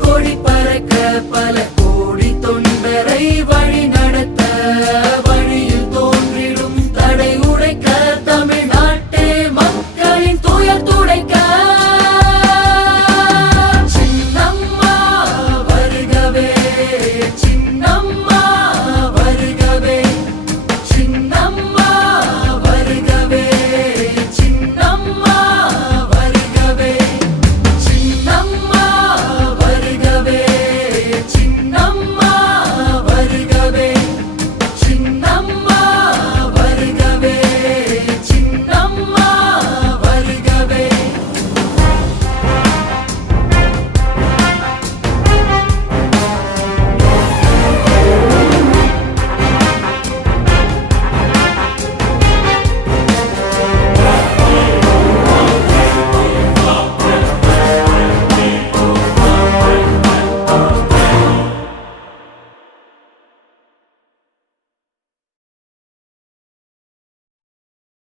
கோடி பறக்க பல